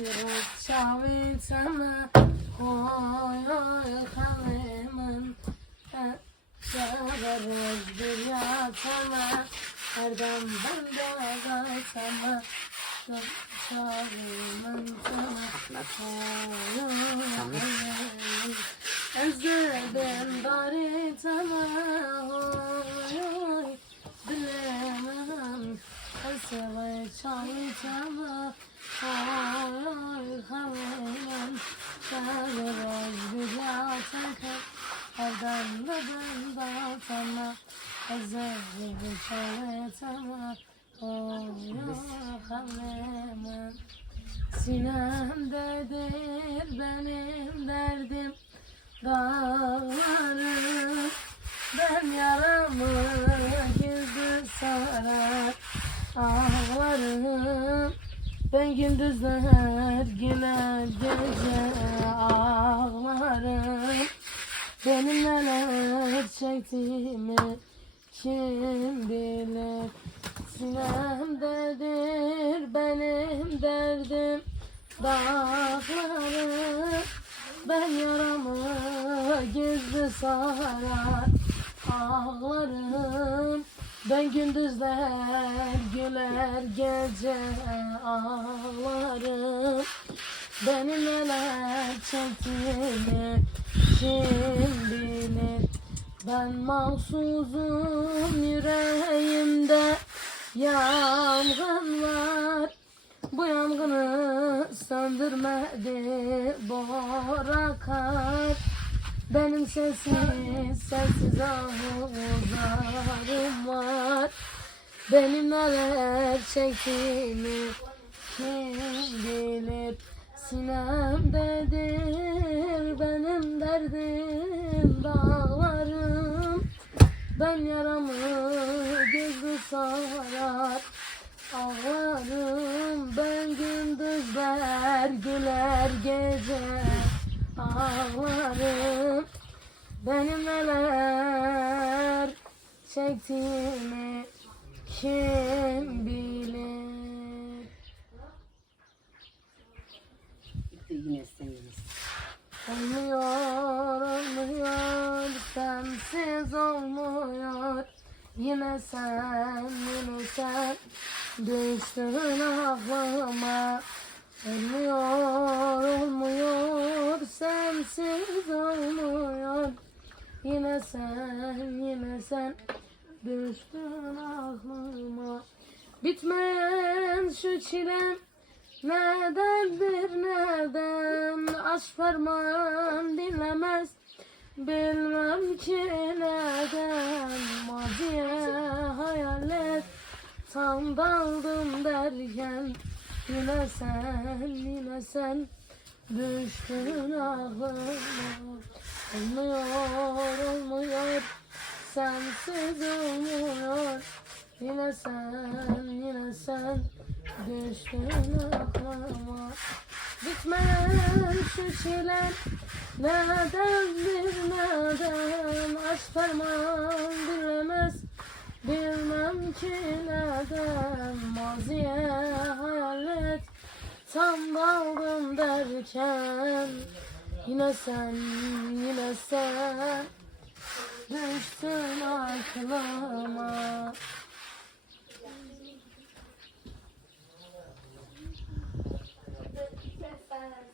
hasret çavitana Oy oy kalemin Çağırır bir yatana Erdem bende gaysana Çağırın sana Oy oy Özledim daritana Oy oy bilemem Hasret çavitana Oy oy kalemin Çağırır bir yatana Erdem bende sana Özledim çavitana Oy oy kalemin Sinemdedir benim derdim Dağlarım ben yaramı gündüz sarar Ağlarım ben gündüzler güler gece ağlarım. Benim neler çektiğimi kim bilir Sinemdedir benim derdim. Dağlarım ben yaramı gizli sarar. Ağlarım ben gündüzler güler gece ağlarım. Benim neler çektiğimi kim bilir Ben mahsuzum yüreğimde yangın var bu yangını söndürmedi borakar Benim sessiz sessiz ağızlarım var. Benim neler çektiğimi kim bilir? Sinemdedir benim derdim dağlarım Ben yaramı gözlü sarar Ağlarım ben gündüzler güler gece Ağlarım. Benim neler çektiğimi kim bilir? Bitti yine. Olmuyor olmuyor sensiz olmuyor. Yine sen yine sen. Düştün aklıma Olmuyor olmuyor. Sensiz olmuyor. Yine sen yine sen. Düştün aklıma Bitmeyen şu çilem. Nedendir neden aşk ferman dinlemez Bilmem ki neden maziye hayalet Tam daldım derken yine sen yine sen Düştün aklıma Olmuyor olmuyor sensiz olmuyor. Yine sen yine sen düştün aklıma Bitmeyen şu çilem neden Aşk ferman dinlemez Bilmem ki neden Maziye hayalet Tam daldım derken Yine sen yine sen. Düştün aklıma parang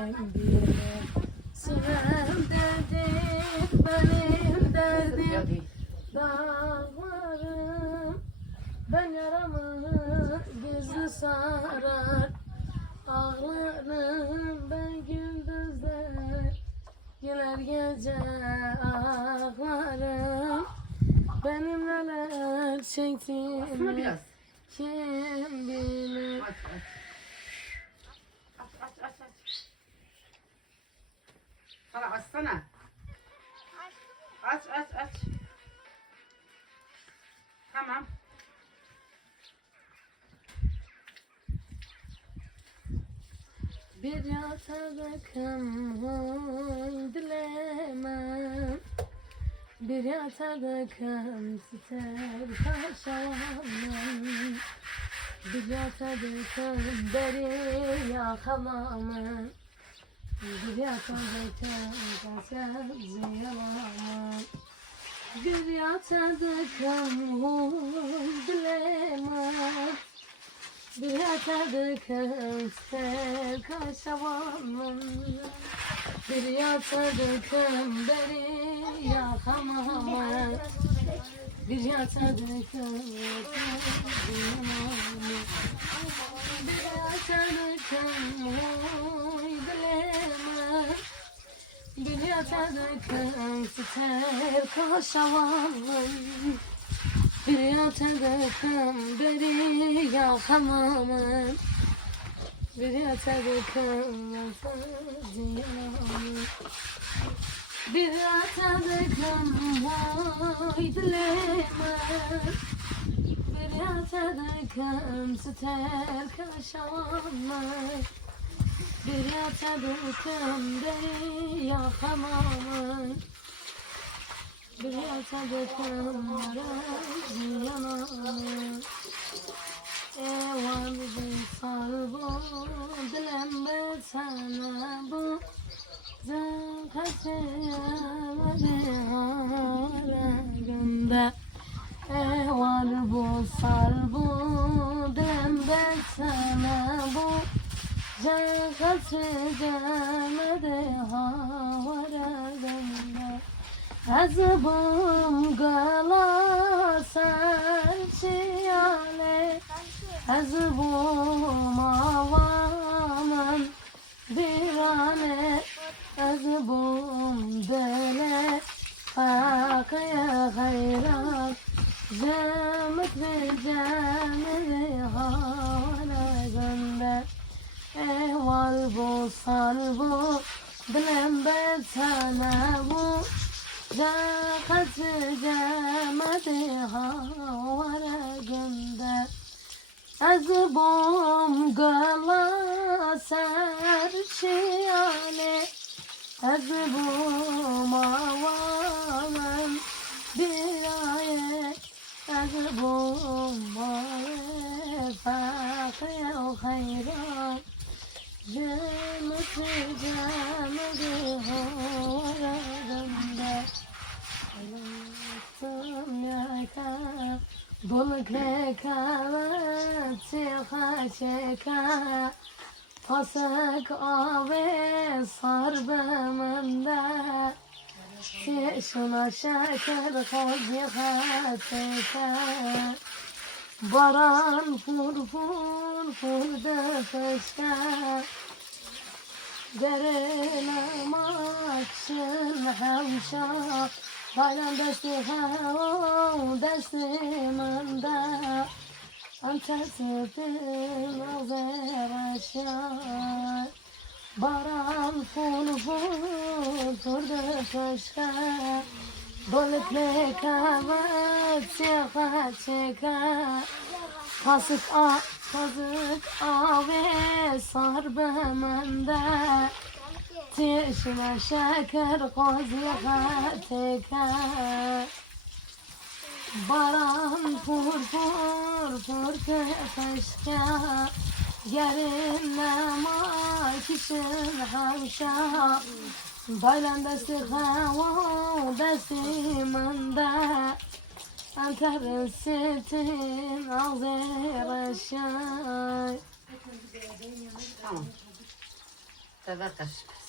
Kim bilir Sinemdedir benim derdim. Dağlarım ben yaramı gizli sarar Ağlarım. Ben gündüzler Güler gece ağlarım Benim neler çektiğimi kim bilir Aç aç. Aç aç aç aç. Hala açsana. Aç aç aç. Tamam. Bir yatadakım dilemem Bir yatadakım siter taşamam Bir yatadakım deri yakalamam Bir yatadakım kasem ziyalamam Bir yatadakım dilemem bir yatadıkım ser kaşavanım Bir yatadıkım beri yakamam Bir yatadıkım yakamam Bir yatadıkım Yatadıkım ser kaşavanım bir yatadıkım beri yakamam Bir yatadıkım yakamam Bir yatadıkım vay Bir yatadıkım siter kaşamam Bir yatadıkım beri yakamam. Bir yatadıkım var yanarım Evan bir sarbu dilem be sana bu. Zekateyemedi haragında Evan Zekateyemedi haragında Azbım gala serçiyale Azbım Ehval bu Bilem ben sana bu. Zakat cemedi havara gönder. Az bom gala serşiyane Az bom avalan bir ayet. Az bom ayet fakya hayran Cemedi cemedi havara gönder Balık rekabet çeka çeka. Pasak ave sarbemende Şuna şeker koz yıka çeka. Baran fur fur fur da feşka Derine makşın hemşa Bayram desti hav desti manda Ante sütün azer aşağı. Baran ful ful turdu peşka Balık lekamet çeka çeka. Pasık a pasık ave sarbemende Tişme şeker kozya teka. Baran fur fur fur teşka Gerinle ma kişin havşa Baylan desti hava desti manda Antar sitin ağzı aşağı Tamam. Kaşık.